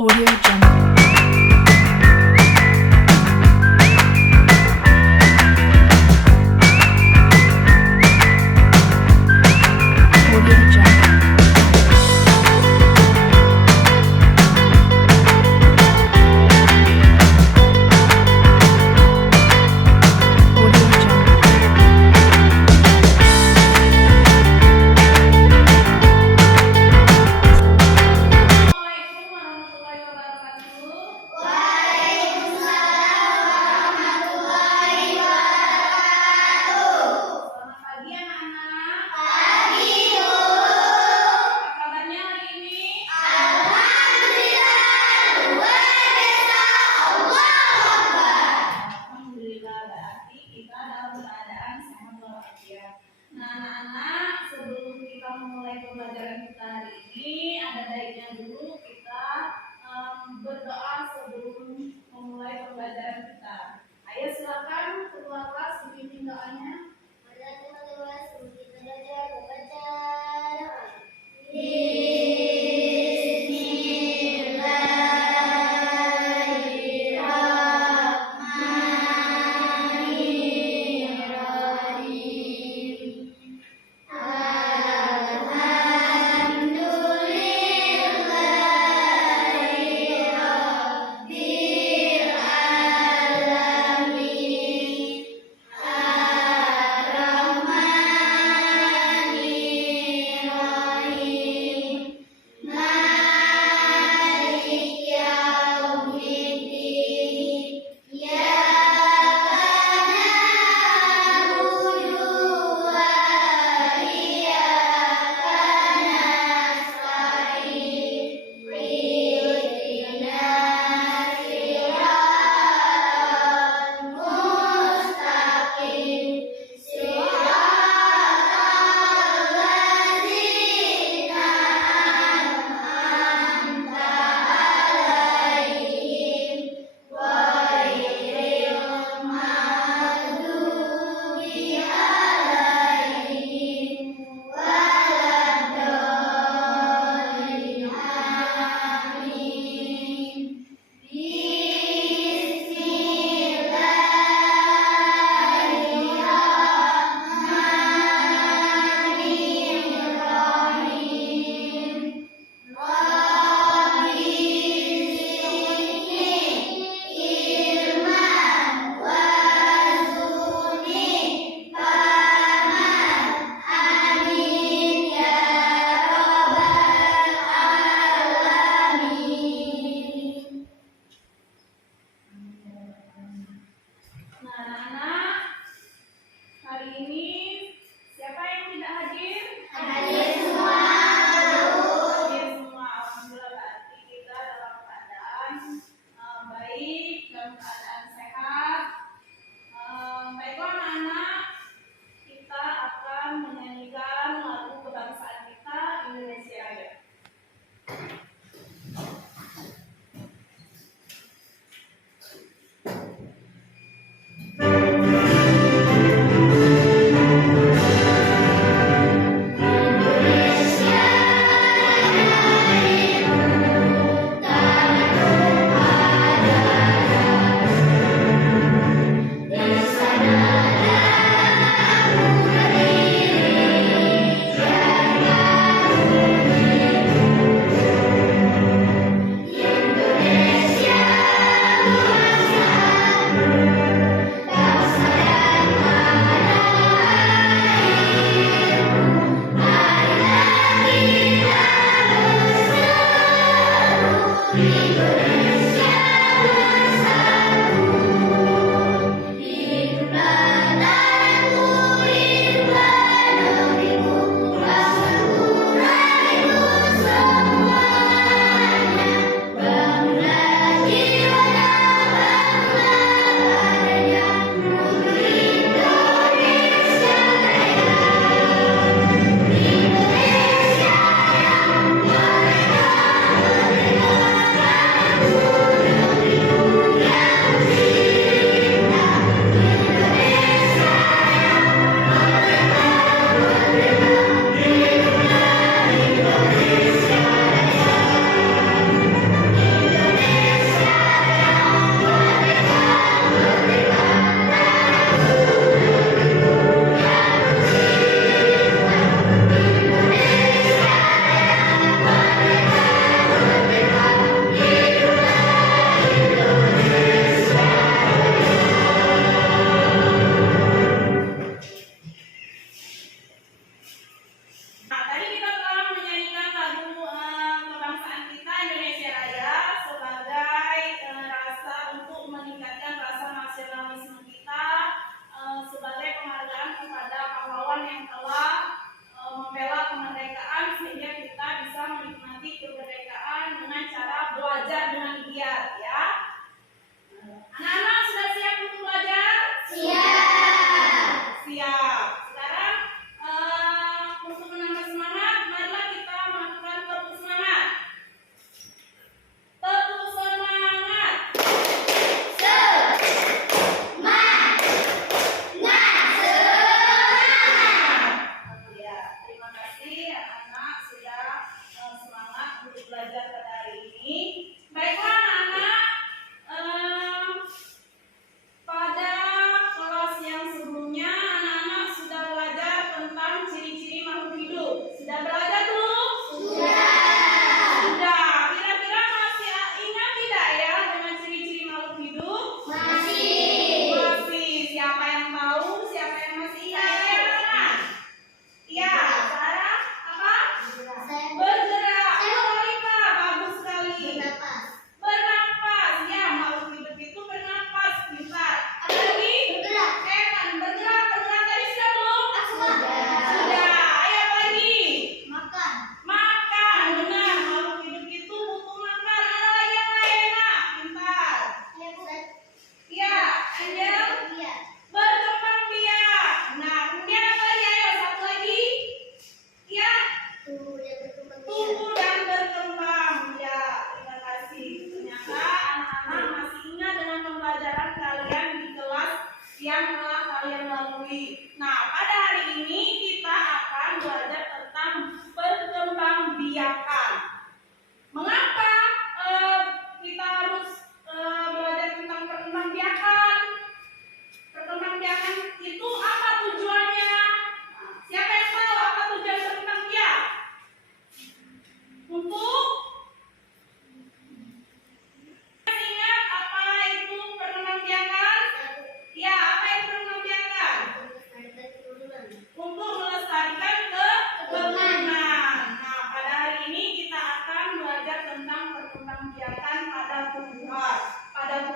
Audio Jungle. Audio Jungle. Audio Jungle. Assalamualaikum warahmatullahi wabarakatuh. Selamat pagi anak-anak. Pagi, Bu. Apa kabarnya hari ini? Alhamdulillah, berarti kita dalam keadaan sehat walafiat. Nah, anak-anak, sebelum kita memulai pembelajaran kita hari ini, ada baiknya dulu kita berdoa sebelum memulai pembelajaran kita. Ayo silakan ketua kelas dipimpin doanya. Nah, anak-anak, hari ini siapa yang tidak hadir? Hadir semua. Alhamdulillah, berarti kita dalam keadaan baik, dalam keadaan sehat. Baiklah anak-anak, kita akan menyanyikan lagu kebangsaan kita Indonesia Raya. Indonesia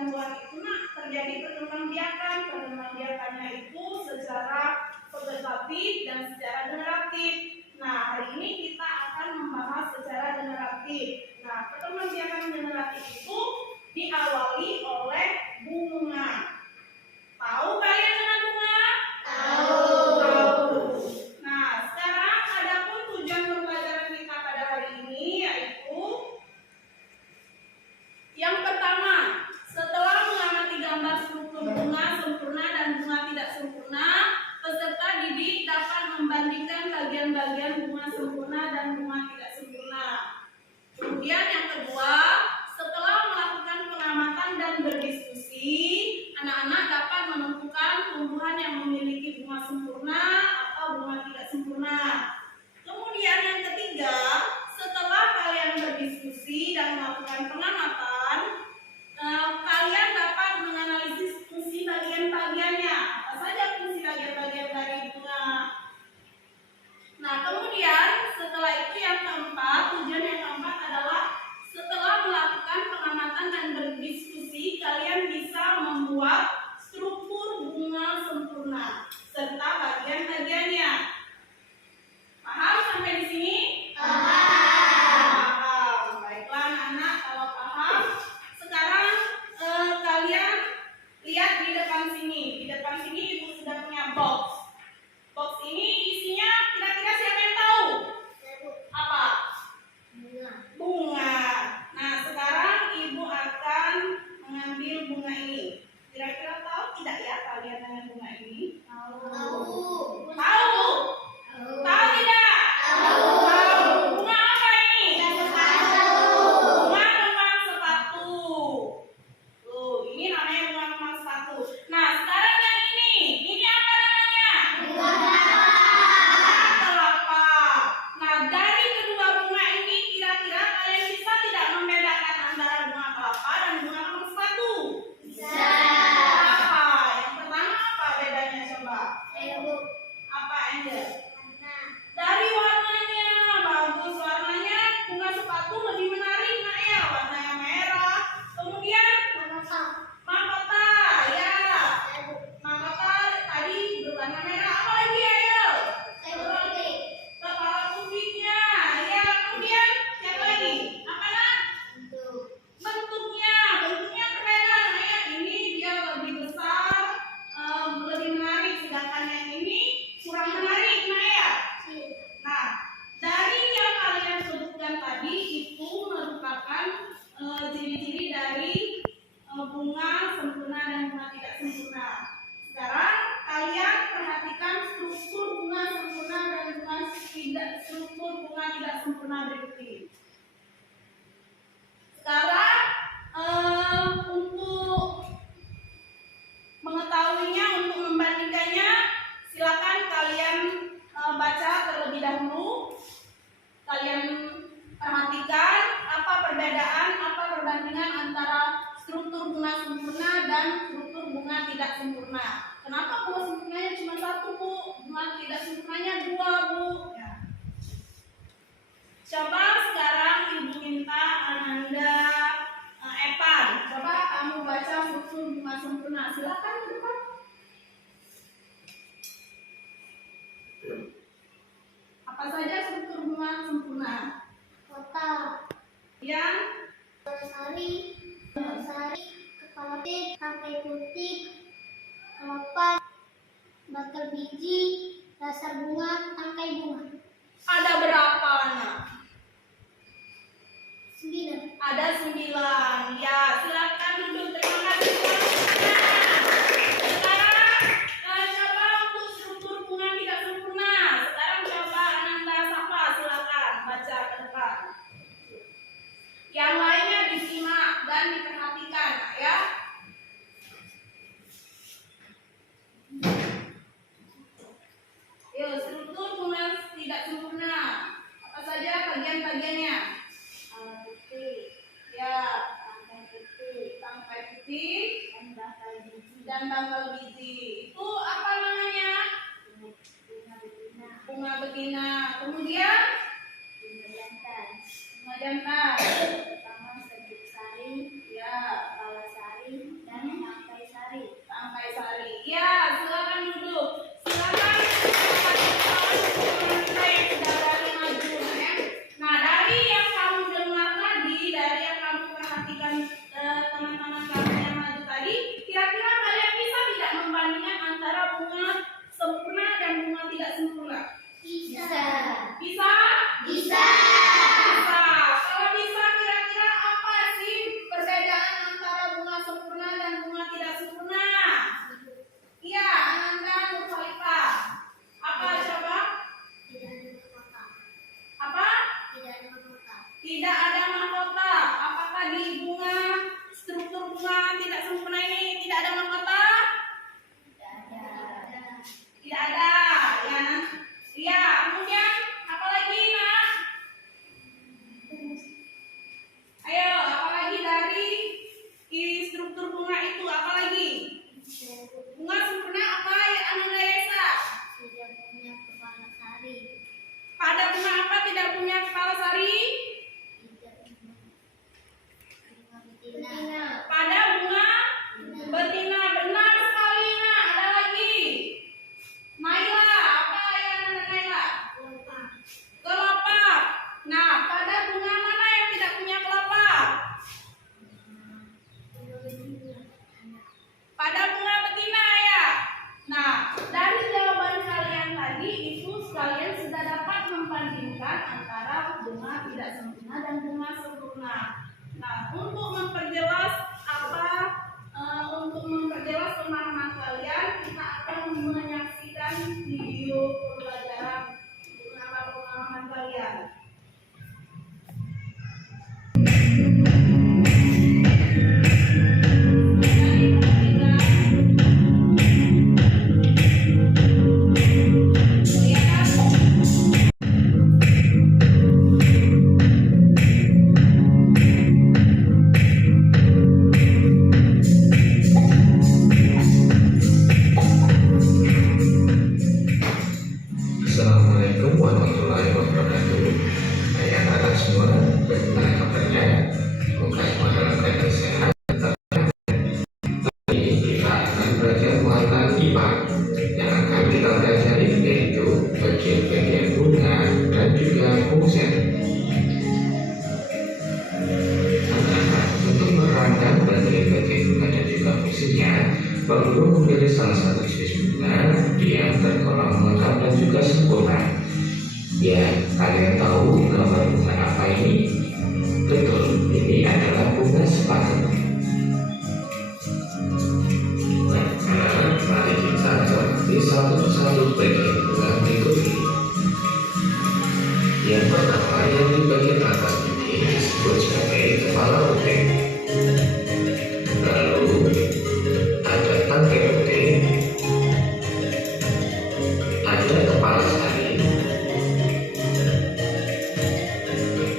tumbuhan itu terjadi perkembangbiakan. Perkembangbiakannya itu secara vegetatif dan secara generatif. Nah, hari ini kita akan membahas secara generatif. Nah, perkembangbiakan generatif itu diawali oleh bunga. Tahu kalian dengan bunga? Tahu. Nah, sekarang adapun tujuan pembelajaran kita pada hari ini yaitu yang pertama, setelah mengamati gambar struktur bunga sempurna dan bunga tidak sempurna, peserta didik dapat membandingkan bagian-bagian bunga sempurna dan bunga tidak sempurna. Kemudian yang kedua, setelah melakukan pengamatan dan berdiskusi, anak-anak dapat menentukan tumbuhan yang memiliki bunga sempurna atau bunga tidak sempurna. Kemudian yang ketiga, setelah kalian berdiskusi dan melakukan pengamatan, kalian dapat menganalisis fungsi bagian-bagiannya. Apa saja fungsi bagian-bagian dari bunga? Nah, kemudian setelah itu yang keempat, tujuan yang keempat adalah setelah melakukan pengamatan dan berdiskusi, kalian bisa membuat struktur bunga sempurna serta bagian-bagiannya. Paham sampai di sini? Paham. Baiklah anak-anak, kalau paham, sekarang kalian lihat di depan sini. Di depan sini ibu sudah punya box. Box ini isinya kira-kira siapa yang tahu? Apa? Bunga. Nah, sekarang ibu akan mengambil bunga ini. Kira-kira tahu tidak ya kalian dengan bunga ini? Tahu. Tahu? Tahu tidak? Tahu. Bunga apa ini? Bunga kembang sepatu. Tuh, ini namanya bunga kembang sepatu. Nah, sekarang yang ini apa namanya? Bunga kelapa. Nah, dari kedua bunga ini kira-kira kalian bisa tidak membedakan antara bunga kelapa dan bunga kembang sepatu? Bisa. Apa? Yang pertama apa bedanya coba? Apa Angel? Dari warnanya, bagus warnanya. Bunga sepatu lebih menarik nak ya, warnanya merah. Kemudian mahkota, ya. Mahkota tadi berwarna merah. Apa lagi ya? Kepala putihnya, ya. Kemudian siapa lagi? Apa nak? Bentuknya berbeda nak ya. Ini dia lebih besar, lebih menarik. Sedangkan yang ini kurang menarik nak ya. Nah, dari yang kalian sebutkan tadi itu merupakan ciri-ciri dari bunga sempurna dan bunga tidak sempurna. Sekarang kalian perhatikan struktur bunga sempurna dan struktur bunga tidak sempurna berikut ini. Sekarang untuk mengetahuinya, untuk membandingkannya, silakan kalian baca terlebih dahulu. Kalian perhatikan apa perbedaan, apa perbandingan antara struktur bunga sempurna dan struktur bunga tidak sempurna. Kenapa bunga sempurnanya cuma satu, Bu? Bunga tidak sempurnanya dua, Bu. Ya. Coba sekarang ibu minta Ananda, Epan, coba kamu baca struktur bunga sempurna. Silakan ke depan. Apa saja struktur bunga sempurna? Yang Sari, kepala putih, tangkai putih, kelopak, batang biji, dasar bunga, tangkai bunga. ada berapa anak? 9. Ada 9. Ya, silakan duduk. Terima kasih. Sekarang coba untuk struktur bunga tidak sempurna. Sekarang coba Ananda Safa, silakan baca ke depan. Yang lainnya disimak dan diperhatikan, ya. Yuk, struktur bunga tidak sempurna. Apa saja bagian-bagiannya? Ya, tangkai putih dan tanggal biji. Itu apa namanya? Bunga betina. Kemudian bunga jantan. Ya, perlu memilih salah satu jenis bunga yang tergolong lengkap dan juga sempurna. Ya, kalian tahu gambar bunga apa ini? Betul, ini adalah bunga sepatu. Nah, mari kita cermati satu persatu bagian bunga berikut ini. Yang pertama, yang di bagian atas ini disebut sebagai kepala puting. Lalu ada tangkai puting, ada kepala sari,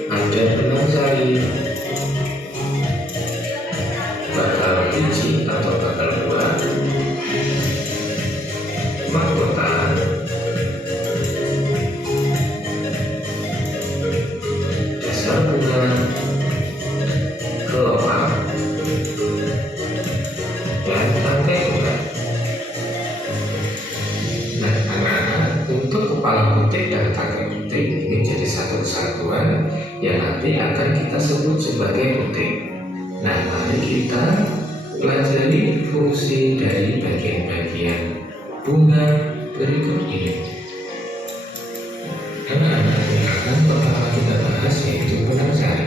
ada benang sari, bakal biji atau bakal buah, mahkota, dasar bunga, kelopak, dan tangkai bunga. Nah, anak-anak, untuk kepala puting dan tangkai puting menjadi satu kesatuan yang nanti akan kita sebut sebagai puting. Nah, mari kita pelajari fungsi dari bagian-bagian bunga berikut ini. Anak-anak, yang akan pertama kita bahas yaitu benang sari.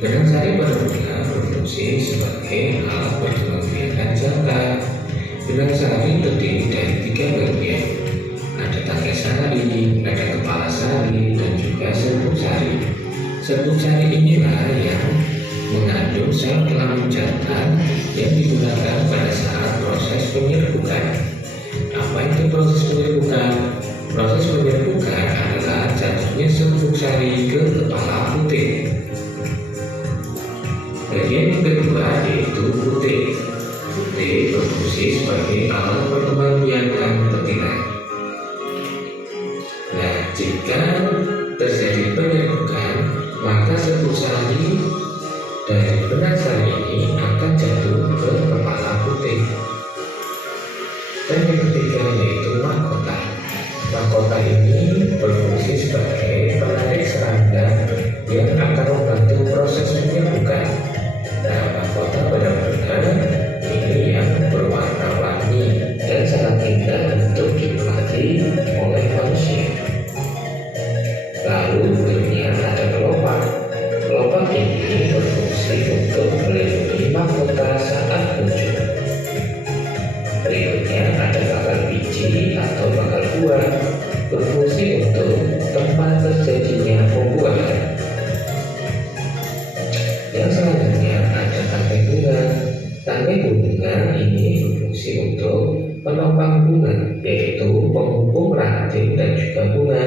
Benang sari pada bunga berfungsi sebagai alat perkembangbiakan jangka. Benang sari terdiri dari 3 bagian. Ada tangkai sari, ada kepala sari, dan juga serbuk sari. Serbuk sari inilah yang mengandung sel kelamin jantan yang digunakan pada saat proses penyerbukan. Apa itu proses penyerbukan? Proses penyerbukan adalah jatuhnya serbuk sari ke kepala puting. Bagian yang kedua yaitu puting. Puting berfungsi sebagai alat perkembangbiakan betina. Nah, jika terjadi penyerbukan, maka serbuk sari dari benang sari ini akan jatuh ke kepala puting. Dan yang ketiga yaitu mahkota. Mahkota ini berfungsi sebagai penarik serangga yang akan membantu proses penyerbukan. Nah, mahkota pada bunga ini yang berwarna-warni dan sangat indah untuk dinikmati oleh manusia. Lalu berikutnya ada kelopak. Kelopak ini berfungsi untuk melindungi mahkota saat muncul. Berikutnya ada bakal biji atau bakal buah, berfungsi untuk tempat terjadinya pembuahan. Yang selanjutnya ada tangkai bunga. Tangkai bunga ini berfungsi untuk penopang bunga, yaitu penghubung ranting dan juga bunga.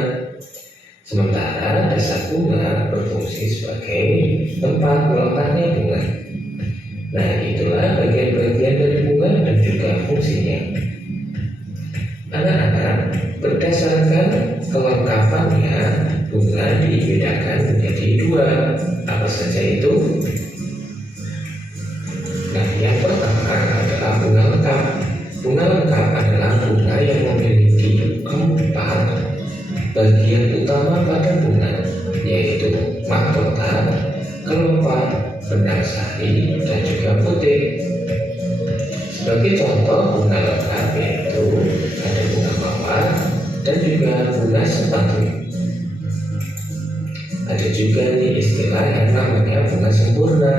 Sementara dasar bunga berfungsi sebagai tempat meletaknya bunga. Nah, itulah bagian-bagian dari bunga dan juga fungsinya. Anak-anak, berdasarkan kelengkapannya, bunga dibedakan menjadi 2. Apa saja itu? Nah, yang pertama adalah bunga lengkap. Bunga lengkap adalah bunga yang memiliki 4 bagian utama pada bunga, yaitu mahkota, kelopak, benang sari, dan juga puting. Sebagai contoh bunga lengkap yaitu ada bunga mawar dan juga bunga sepatu. Ada juga nih istilah yang namanya bunga sempurna.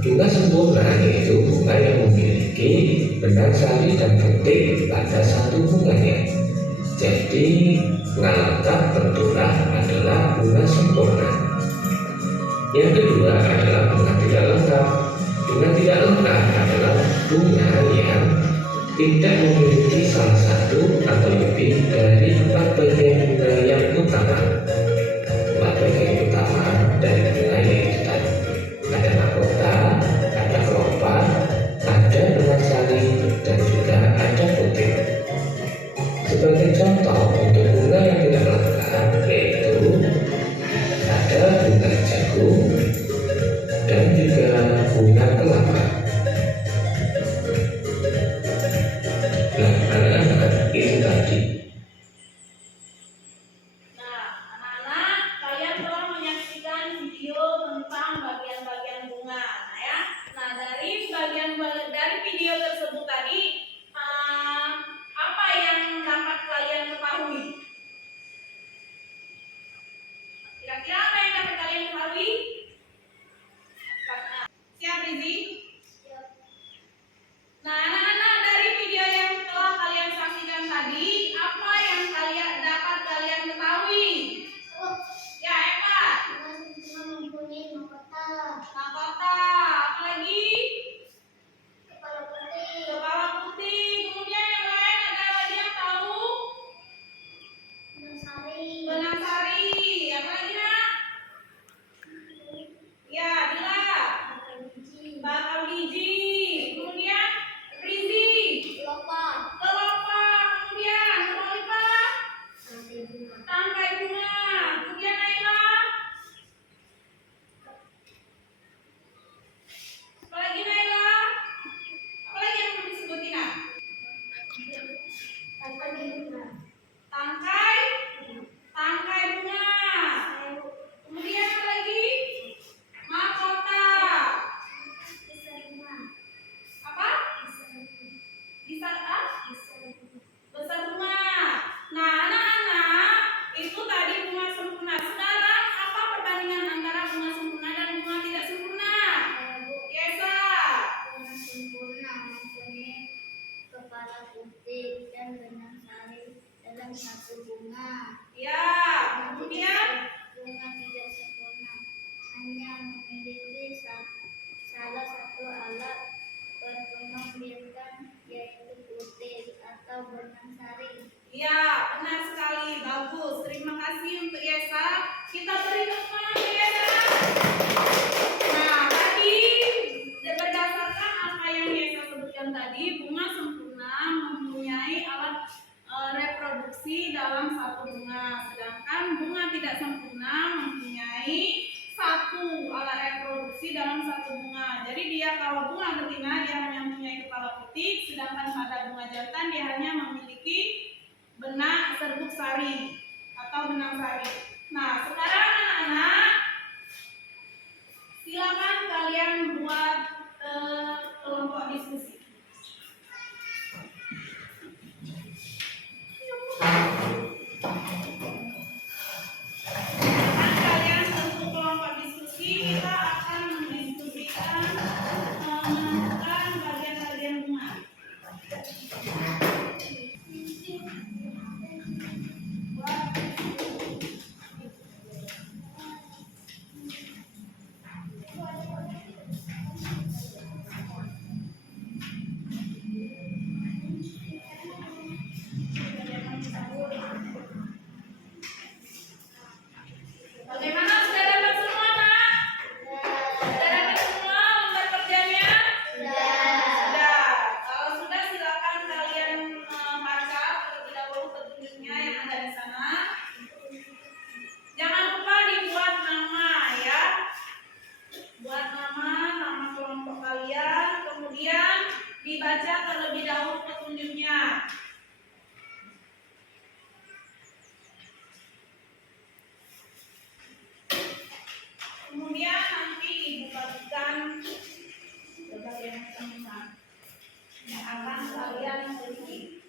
Bunga sempurna yaitu bunga yang memiliki benang sari dan puting pada satu bunganya. Jadi bunga lengkap tentulah adalah bunga sempurna. Yang kedua adalah bunga tidak lengkap. Bunga tidak lengkap adalah bunga yang tidak memiliki salah satu atau lebih dari 4 bagian bunga yang utama. 4 bagian utama dari bunga yaitu tadi ada mahkota, ada kelopak, ada benang sari, dan juga ada puting. Sebagai contoh untuk bunga yang tidak lengkap yaitu ada bunga jagung dan juga bunga kelapa. Nah, anak-anak itu tadi. Nah, bukan satu bunga. Ya, kemudian Bunga tidak sempurna, hanya memiliki salah satu alat berkembang biakan, yaitu putih atau benang sari. ya, benar sekali, bagus. Terima kasih untuk Yesa. Kita beri tepuk tangan untuk Yesa. Nah, tadi berdasarkan apa yang Yesa sebutkan tadi, bunga sempurna mempunyai alat reproduksi dalam satu bunga, sedangkan bunga tidak sempurna mempunyai satu alat reproduksi dalam satu bunga. Jadi dia kalau bunga betina dia hanya mempunyai kepala putih, sedangkan pada bunga jantan dia hanya memiliki benang serbuk sari atau benang sari. Nah, sekarang anak-anak silakan kalian buat kelompok diskusi. Kalian bentuk kelompok diskusi, kita akan mendiskusikan menentukan bagian-bagian bunga. Bagaimana, sudah dapat semua, Nak? Sudah dapat semua lembar kerjanya? Sudah. Kalau sudah, silakan kalian baca terlebih dahulu petunjuknya yang ada di sana. Jangan lupa dibuat nama ya. Buat nama kelompok kalian, kemudian dibaca terlebih dahulu petunjuknya. Kemudian nanti ibu bagikan bagian teman yang akan kalian teliti.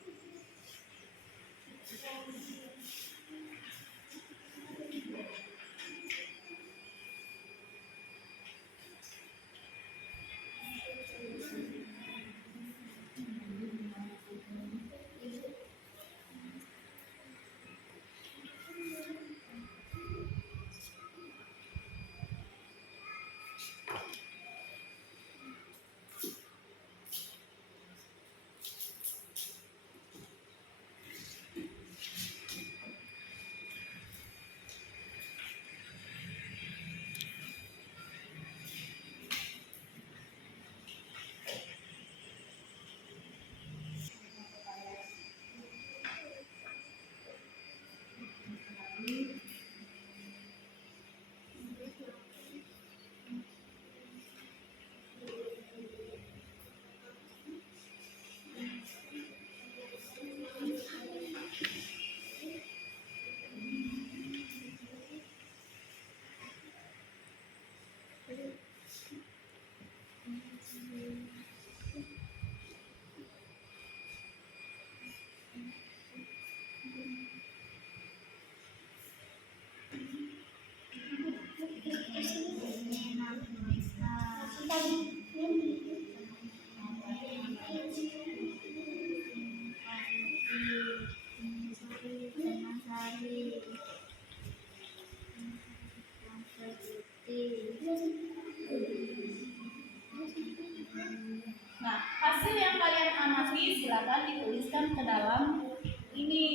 Nah, hasil yang kalian amati silakan dituliskan ke dalam ini,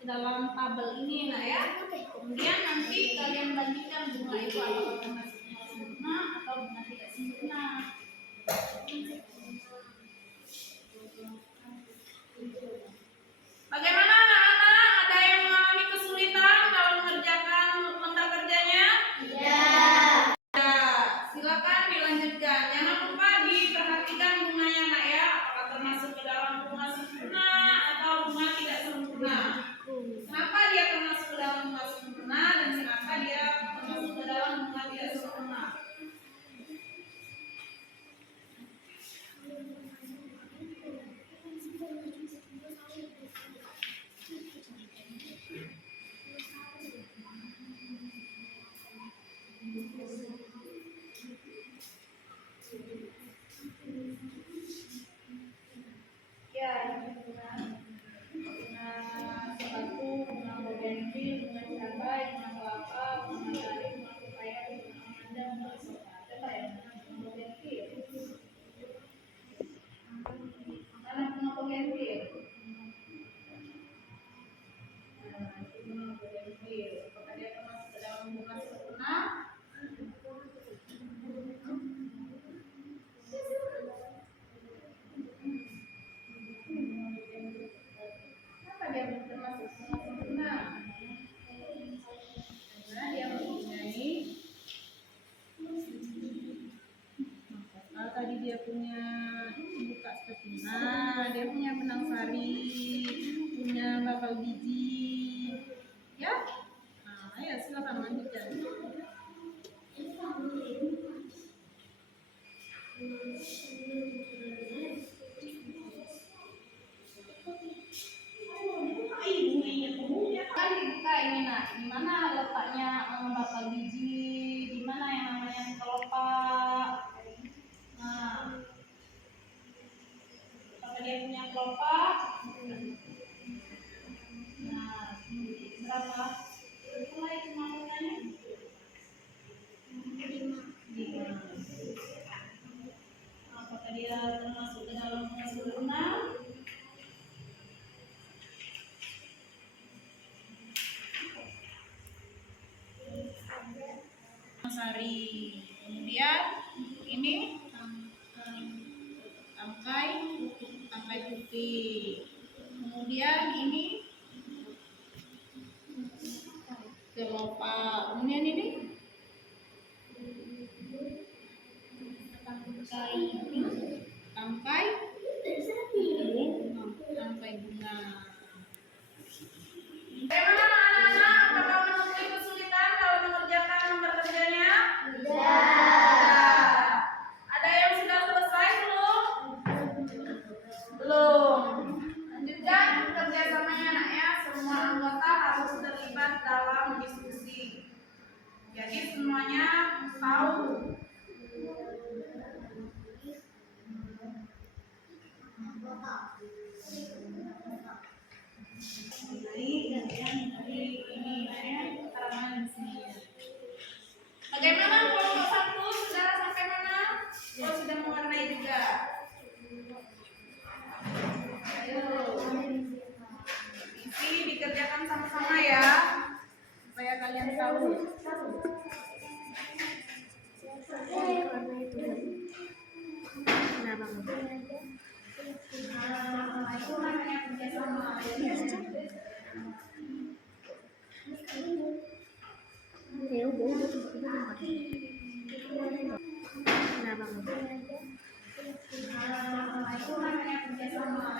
ke dalam tabel ini, nah ya. Kemudian nanti kalian bandingkan bunga itu apakah termasuk sempurna atau bunga tidak sempurna. Bagaimana anak-anak? Ada yang mengalami kesulitan dalam mengerjakan lembar kerjanya? Silakan dilanjutkan. Jangan lupa diperhatikan bunganya, Nak ya. Apakah termasuk ke dalam bunga sempurna atau bunga tidak sempurna? Kenapa dia termasuk ke dalam bunga sempurna dan kenapa dia termasuk ke dalam bunga tidak sempurna? punya ini buka seperti ini. Nah, dia punya benang sari, punya bakal biji. Ya? Nah, ya silakan lanjutkan. Kan dibuka ini nak, di mana letaknya bakal biji, di mana yang namanya kelopak. Nah, kalau dia punya kelopak, nah berapa? Mulai kemaluannya? 5. Apakah dia termasuk ke dalam sempurna? Sari. Kemudian ini tangkai putih. Kemudian ini kelopak. Kemudian ini tangkai bunga. Bagaimana anak-anak? Apakah menemui kesulitan kalau mengerjakan nomor kerjanya? Tidak. Ada yang sudah selesai belum? Belum. Lanjutkan kerjasamanya nak ya. Semua anggota harus terlibat dalam diskusi. Jadi semuanya tahu. Bagaimana kelompok 1? Saudara sampai mana? Oh, sudah mewarnai juga. Ayo. Isi dikerjakan sama-sama ya. Supaya kalian tahu. Itu namanya kerjasama. Itu namanya kerjasama.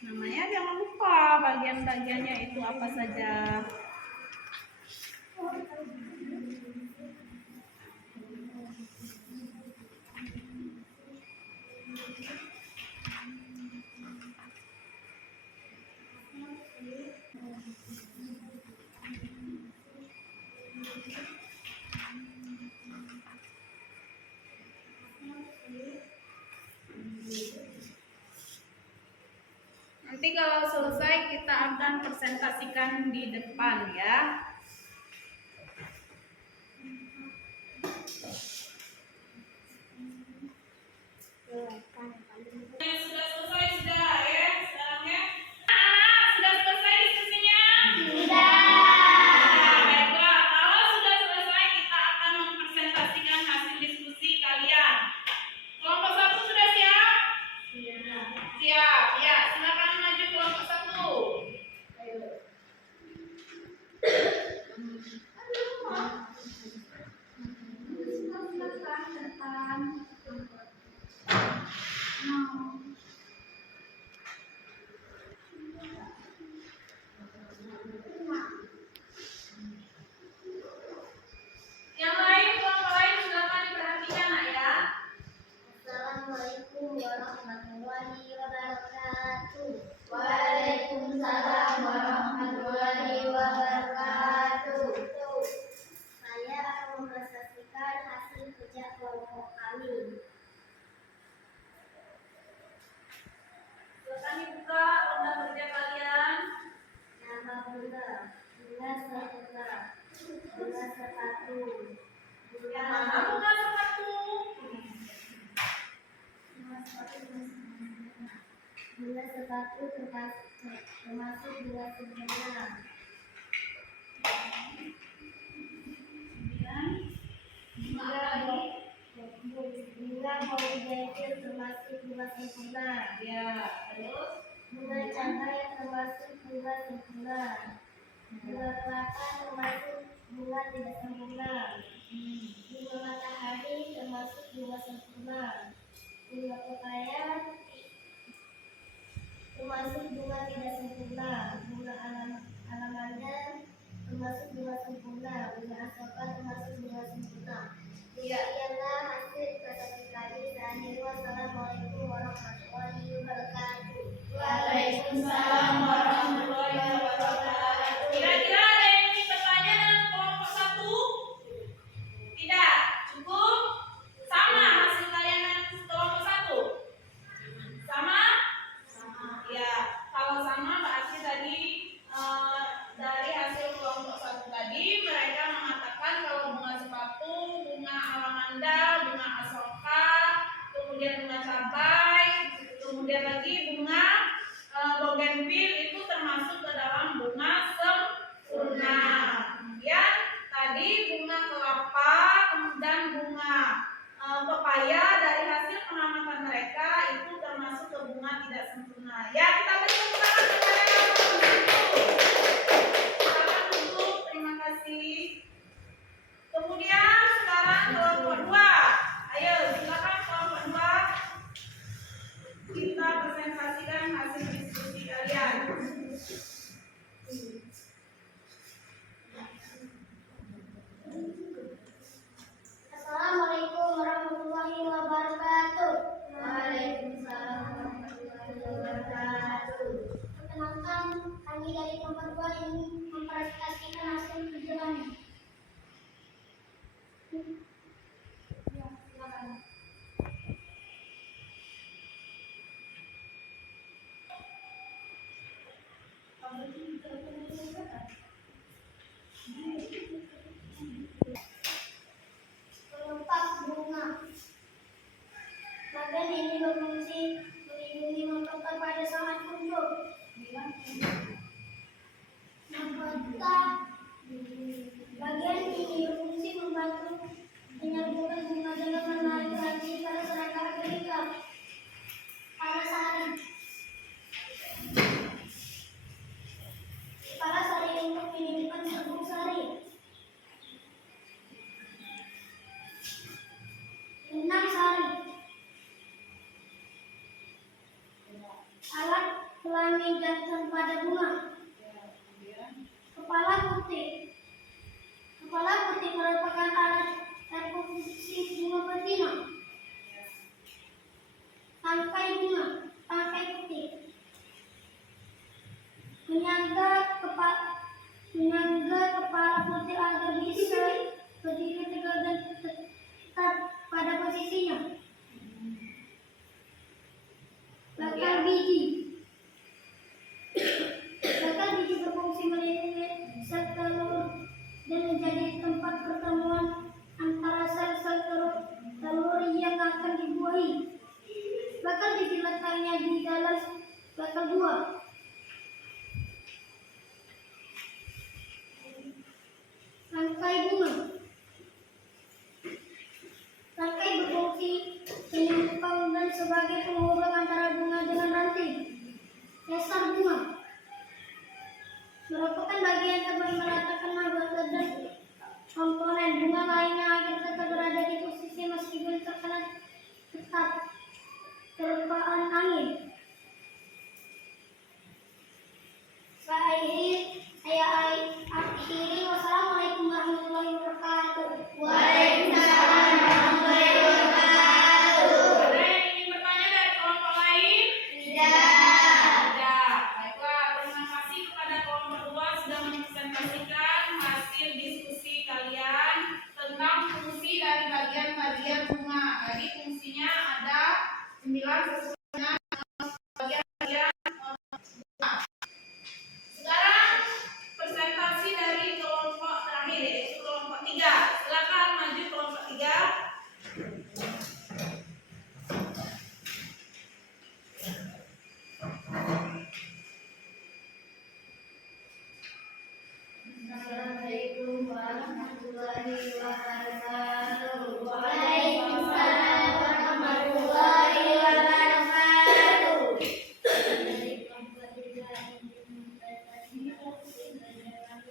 Namanya jangan lupa bagian-bagiannya itu apa saja. Nanti kalau selesai kita akan presentasikan di depan ya. Sudah selesai sudah ya sekarang ya. Sudah selesai diskusinya? Sudah. Baiklah, kalau sudah selesai kita akan mempresentasikan hasil diskusi kalian. Kelompok 1 sudah siap? Siap. Ya, silakan maju kelompok 1. Yang lain, kelompok lain silakan diperhatikan nak ya. Assalamualaikum warahmatullahi wabarakatuh. Waalaikumsalam warahmatullahi wabarakatuh. Saya akan mempresentasikan hasil kerja kelompok kami. Silakan dibuka ronda kerja kalian. Nama bunga sepeda, bunga sepatu, Yang mana bunga sepatu? bunga sepatu termasuk bunga sebenarnya. Bunga baudetil termasuk bunga sempurna. Ya, terus Bunga cabai termasuk bunga sempurna. Bunga kelapa termasuk bunga tidak sempurna. Bunga matahari termasuk bunga sempurna. Bunga pepaya termasuk bunga tidak sempurna. Bunga alamanda termasuk bunga sempurna. Bunga asoka termasuk bunga sempurna. Demikianlah hasil persepsi kami. Wassalamualaikum warahmatullahi wabarakatuh. Waalaikumsalam warahmatullahi wabarakatuh. Kira-kira ada yang ingin bertanya dalam kelompok 1? Tidak? Cukup? Sama hasil kalian kelompok 1? Sama? Sama. Ya, kalau sama berarti tadi dari hasil kelompok 1 tadi mereka mengatakan kalau bunga sepatu, bunga alamanda, bunga asoka, kemudian bunga cabai, kemudian lagi bunga bougainville itu termasuk ke dalam bunga sempurna. Kemudian tadi bunga kelapa dan bunga pepaya dari hasil pengamatan mereka itu termasuk ke bunga tidak sempurna. Ya, kita beri tepuk tangan kepada yang itu. Silakan duduk, terima kasih. Kemudian sekarang kelompok 2. Ayo, silakan kelompok 2. Kita presentasikan hasil diskusi kalian. Assalamualaikum warahmatullahi wabarakatuh. Waalaikumsalam warahmatullahi wabarakatuh. Perkenalkan, kami dari kelompok 2 ingin mempresentasikan hasil kerja kami. Ya, silakan. Penumpang bunga. Bagian ini berfungsi melindungi memperkuat pada sangat kuncup. Bagian ini berfungsi membantu menyambungkan bunga dengan menarik hati pada serangga Amerika. Para sari untuk meninggikan serbuk sari. Benang sari. Alat kelamin jantan pada bunga. Kepala putih. Kepala putih merupakan alat reproduksi bunga betina. Tangkai bunga. Tangkai putih. Menyangga kepala putih agar bisa berdiri tegak dan tetap pada posisinya. Bakal biji. Bakal biji berfungsi melindungi sel telur dan menjadi tempat pertemuan antara sel-sel telur yang akan dibuahi. Bakal biji letaknya di dalam bakal buah. Rangkai bunga. Rangkai berfungsi menyambungkan dan sebagai penghubung antara bunga dengan ranting. Dasar bunga merupakan bagian terbaik meletakkan anggota dan komponen bunga lainnya agar tetap berada di posisi meskipun terkena tetap terpaan angin. Saya akhiri. Wassalamualaikum warahmatullahi wabarakatuh. Waalaikumsalam warahmatullahi wabarakatuh. Ada yang ingin bertanya dari kelompok lain? Tidak. Tidak. Baiklah, terima kasih kepada kelompok 2 sudah mempresentasikan hasil diskusi kalian tentang fungsi dari bagian-bagian bunga. Jadi fungsinya ada 9 sesuai dengan bagian-bagian bunga. Sekarang presentasi dari kelompok terakhir yaitu kelompok 3. Silakan maju kelompok 3. Assalamualaikum warahmatullahi wabarakatuh. Waalaikumsalam warahmatullahi wabarakatuh. Dari kelompok 3 ini mempresentasikan hasil kerja kami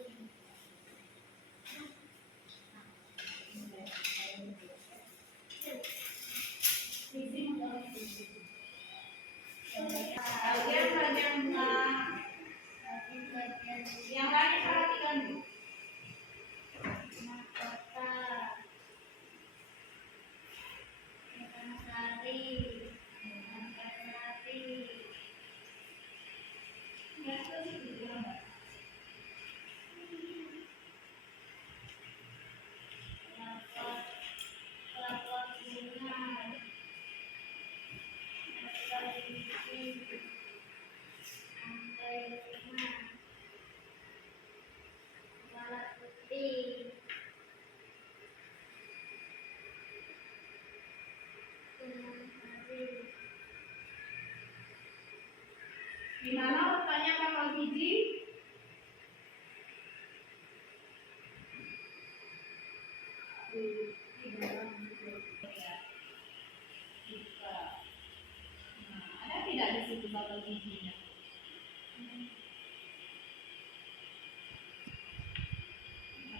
nggak di situ bakal giginya?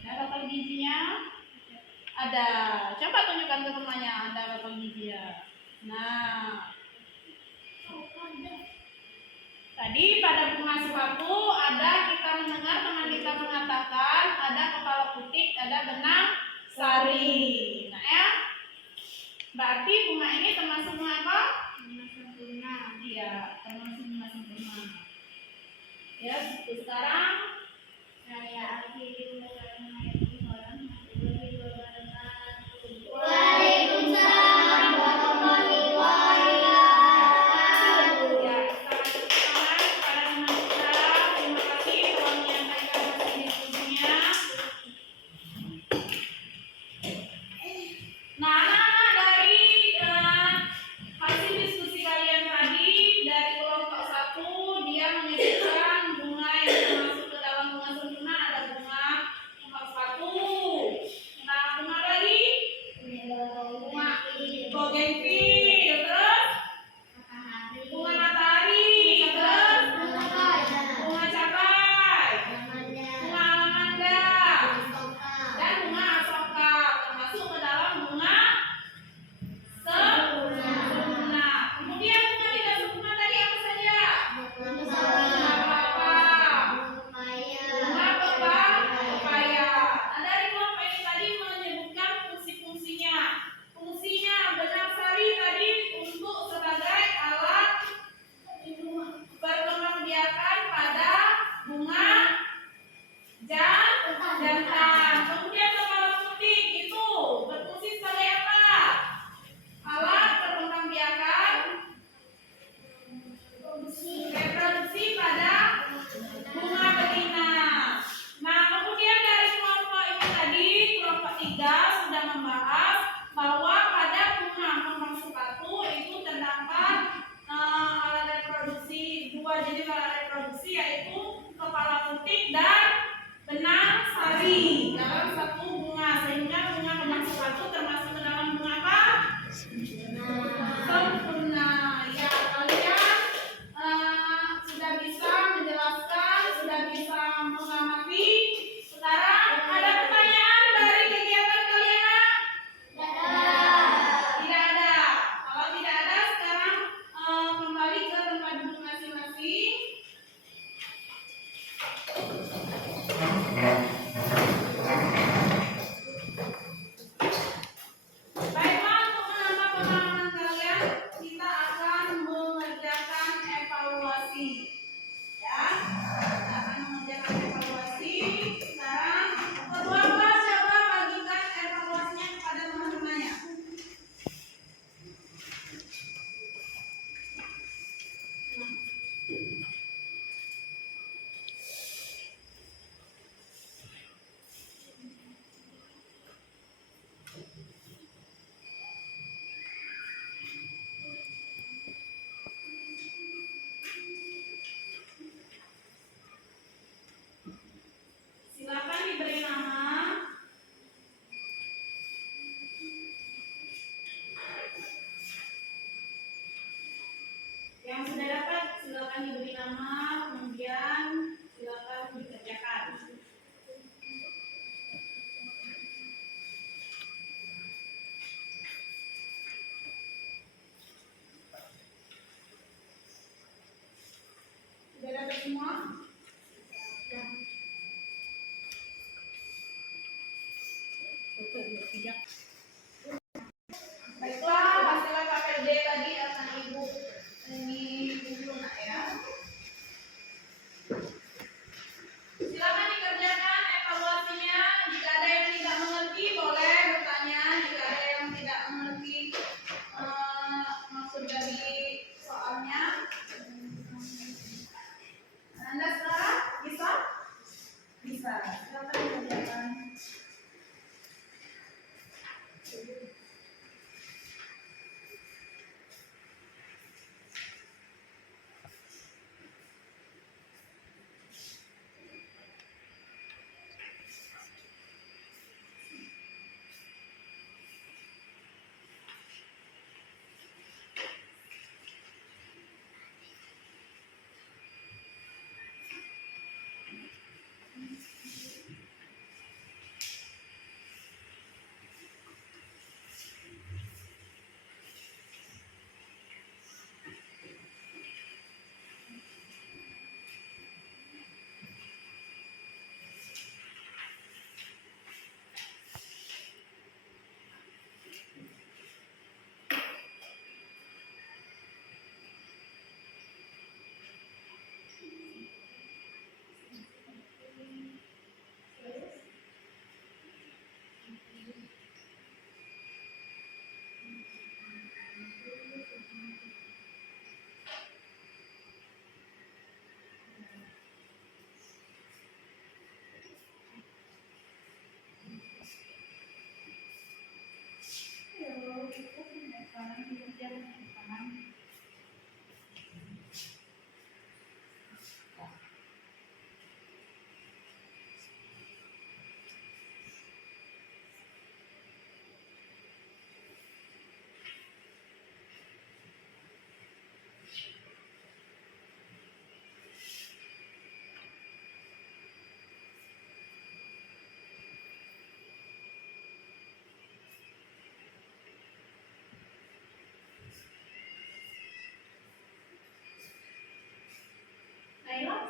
Ada bakal giginya? Ada. Coba tunjukkan ke temannya, ada bakal gigi ya. Nah, tadi pada bunga sepatu ada kita mendengar teman kita mengatakan ada kepala putih, ada benang sari. Nah ya, berarti bunga ini termasuk bunga apa? Bunga sempurna. Iya, termasuk bunga sempurna. Ya, sekarang Saya akhiri Wassalamualaikum warahmatullahi wabarakatuh. Waalaikumsalam warahmatullahi wabarakatuh. ya, kita lanjut kepada teman kita. Terima kasih telah menyampaikan hasil diskusinya. Nah, anak-anak dari hasil diskusi kalian tadi dari kelompok 1 dia menyebutkan bunga yang termasuk ke dalam bunga sempurna ada bunga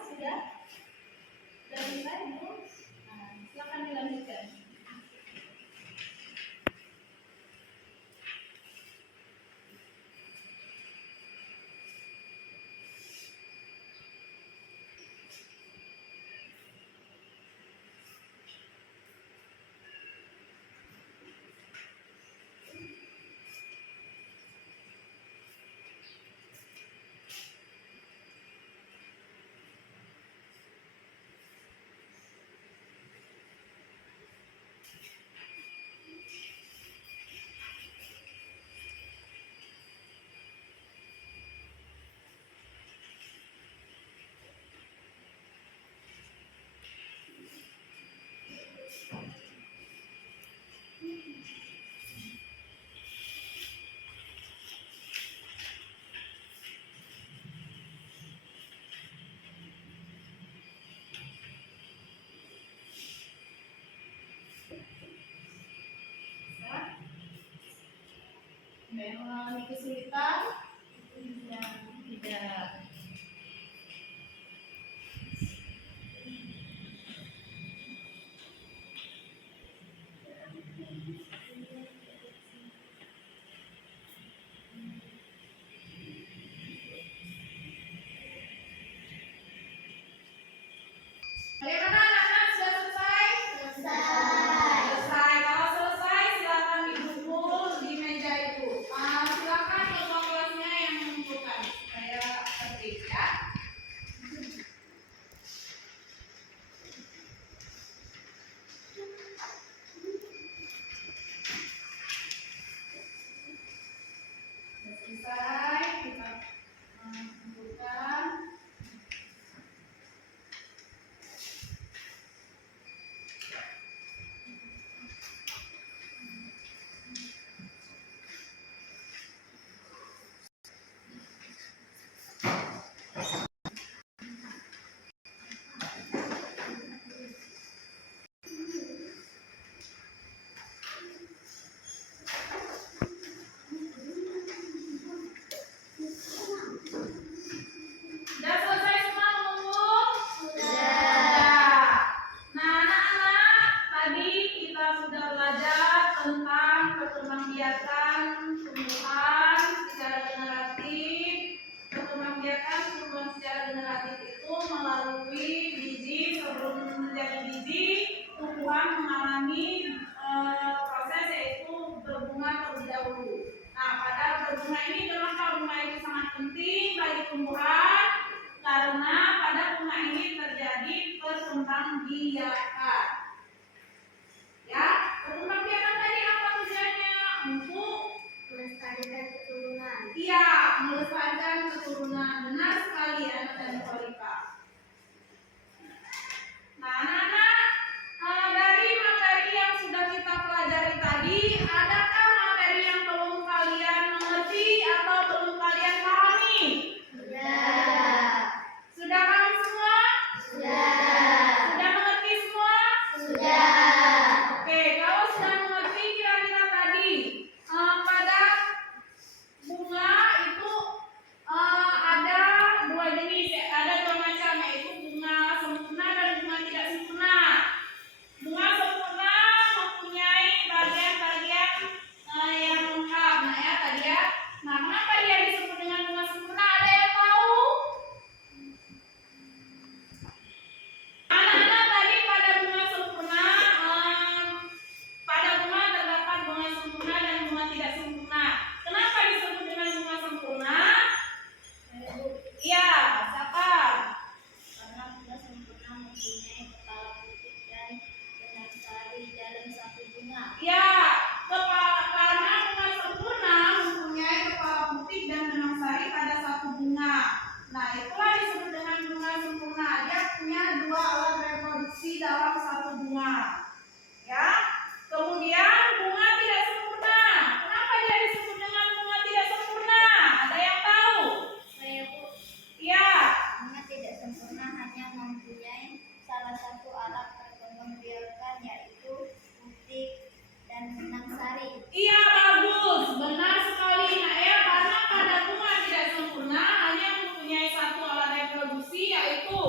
sudah? Sudah bisa Ibu? Nah, silakan dilanjutkan. Ada yang mengalami kesulitan? Tidak. Bagaimana anak-anak, sudah selesai? Selesai. Kalau selesai silakan dikumpul di meja itu. Silakan ketua kelasnya yang mengumpulkan supaya tertib ya. Selesai, kita kumpulkan. Sudah selesai semua mengumpul? Sudah. Nah, anak-anak, tadi kita sudah belajar tentang perkembangbiakan tumbuhan secara generatif. Perkembangbiakan tumbuhan secara generatif itu melalui biji. Sebelum menjadi biji, tumbuhan mengalami proses yaitu berbunga terlebih dahulu. Nah, pada berbunga ini, kenapa bunga itu sangat penting bagi tumbuhan? Karena pada bunga ini terjadi perkembangbiakan. Ya, perkembangbiakan tadi apa tujuannya? Untuk Melestarikan keturunan. iya, melestarikan keturunan. Benar sekali anak dan Kolika. Nah, anak-anak, dari materi yang sudah kita pelajari tadi, adakah materi yang belum kalian mengerti atau belum kalian pahami? Sudah paham semua? Sudah mengerti semua? Oke, kalau sudah mengerti kira-kira tadi pada bunga itu ada dua jenis, ada dua macam, yaitu bunga sempurna dan bunga tidak sempurna. Bunga sempurna mempunyai bagian-bagian yang lengkap. Nah ya tadi ya. Nah, kenapa dia disebut dengan bunga sempurna? Ada yang tahu? Anak-anak, tadi pada bunga sempurna, pada bunga terdapat bunga sempurna dan bunga tidak sempurna. Kenapa disebut dengan bunga sempurna? Iya, siapa? Karena bunga sempurna mempunyai kepala putih dan benang sari dalam satu bunga. Ya, karena bunga sempurna mempunyai kepala putih dan benang sari pada satu bunga. Nah, itulah disebut dengan bunga sempurna. Dia punya dua alat reproduksi dalam satu bunga. Ya, kemudian bunga tidak sempurna. Kenapa dia disebut dengan bunga tidak sempurna? Ada yang tahu? Saya Bu, Ya, bunga tidak sempurna hanya mempunyai salah satu alat perkembangbiakan yaitu putih dan benang sari. iya bagus, benar sekali. Nah ya, karena pada bunga tidak sempurna hanya mempunyai satu alat reproduksi yaitu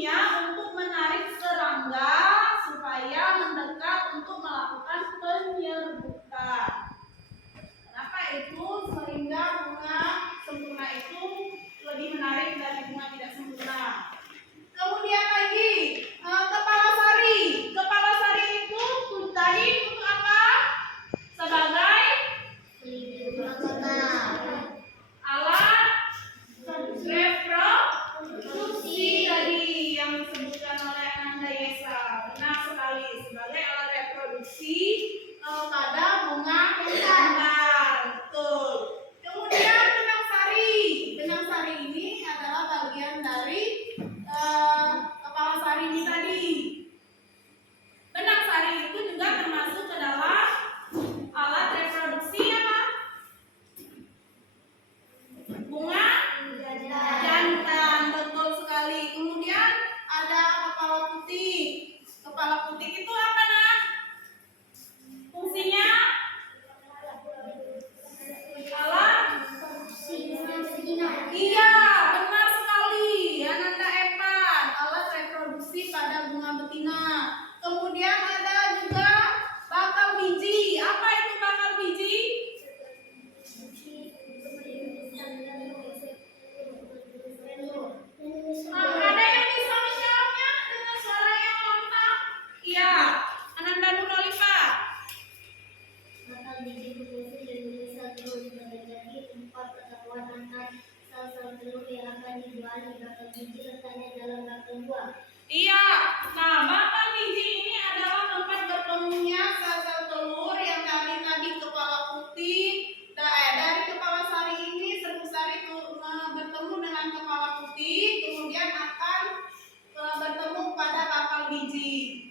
fungsinya untuk menarik serangga supaya mendekat untuk melakukan penyerbukan. Kenapa itu? Sehingga bunga sempurna itu lebih menarik dari bunga tidak sempurna. Kemudian lagi kepala sari. Kepala sari itu tadi untuk apa? Sebagai alat reproduksi tadi yang disebutkan oleh Ananda Yesa. Benar sekali, sebagai alat reproduksi pada bunga kembang. Betul. Kemudian benang sari. Benang sari ini adalah bagian dari kepala sari ini tadi. Benang sari itu juga termasuk ke dalam alat reproduksi apa? Bunga jantan, betul sekali. Kemudian ada kepala putih. Kepala putih itu apa, Nak? Fungsinya alat. Iya, benar sekali. Ananda Evan, alat reproduksi pada bunga betina. Kemudian ada juga bakal biji. Apa itu bakal biji? Ada yang bisa menjawabnya dengan suara yang lantang? Iya, Ananda Nurhalifa. Bakal biji berfungsi sebagai sel telur menjadi tempat pertemuan antar sel-sel telur yang akan dijual di bakal biji letaknya dalam bakal buah. Iya, nah bakal biji ini adalah tempat bertemunya sel-sel telur yang tadi kepala putih. Dari kepala sari ini serbuk sari itu bertemu dengan kepala putih, kemudian akan bertemu pada bakal biji.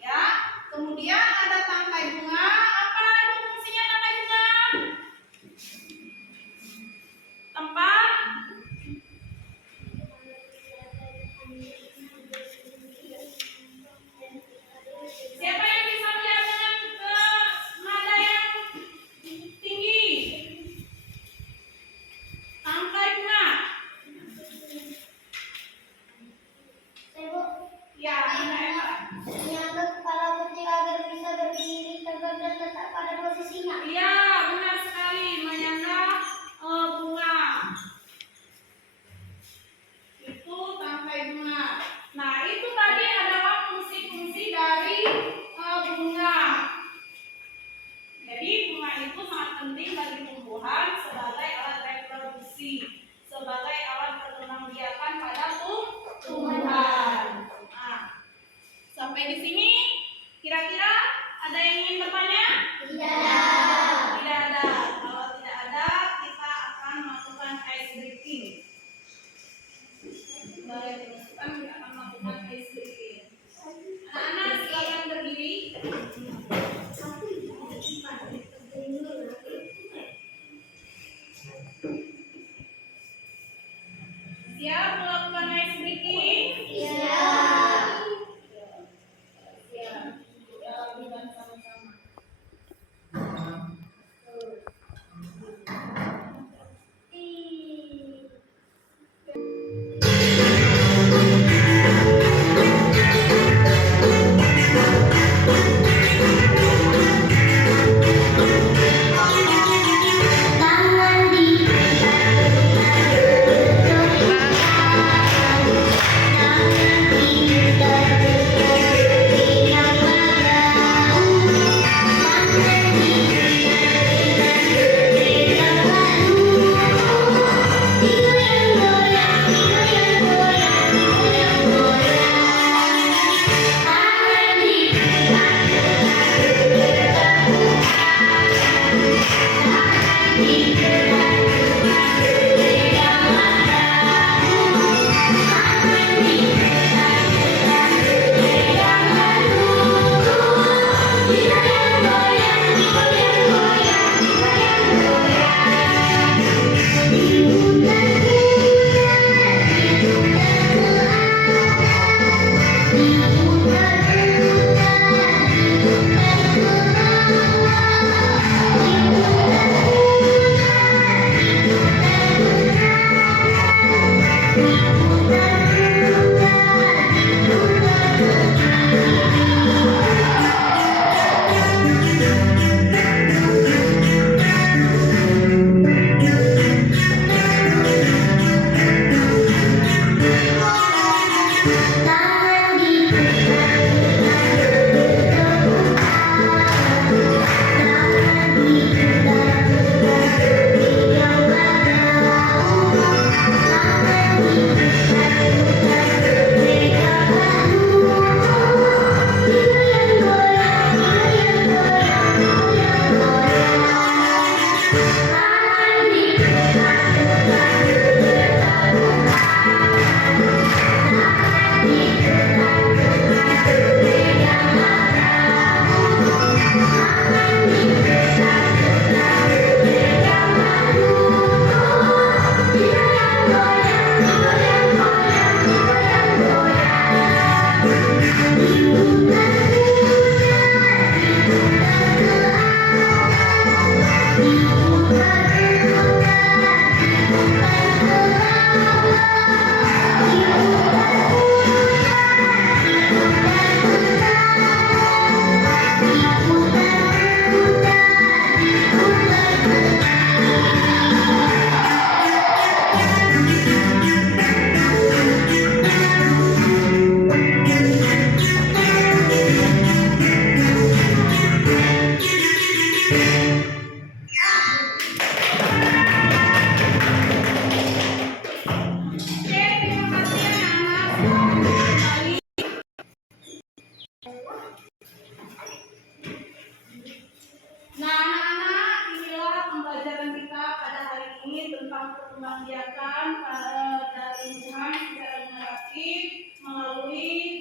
Ya, kemudian ada tangkai bunga. Apa itu fungsinya tangkai bunga? Tempat siapa yang bisa melihat dengan nada yang tinggi? Tangkai bunga. Ibu, Ya, Anda Eva. menyangga kepala putih agar bisa berdiri tegak dan tetap pada posisinya. Iya, benar sekali, menyangga bunga. Itu tangkai bunga. Nah, itu tadi adalah fungsi-fungsi dari bunga. Jadi bunga itu sangat penting bagi tumbuhan sebagai alat reproduksi, sebagai alat perkembangbiakan pada tumbuhan. Nah, sampai di sini kira-kira ada yang ingin bertanya? Tidak ada. Kalau tidak ada, kita akan melakukan ice breaking. Sebagai penutupan kita akan melakukan ice breaking. Anak-anak silakan berdiri. Siap melakukan ice breaking? Siap. Kita lakukan sama-sama. Tangan di tangan di mengerjakan pada tumbuhan secara generatif melalui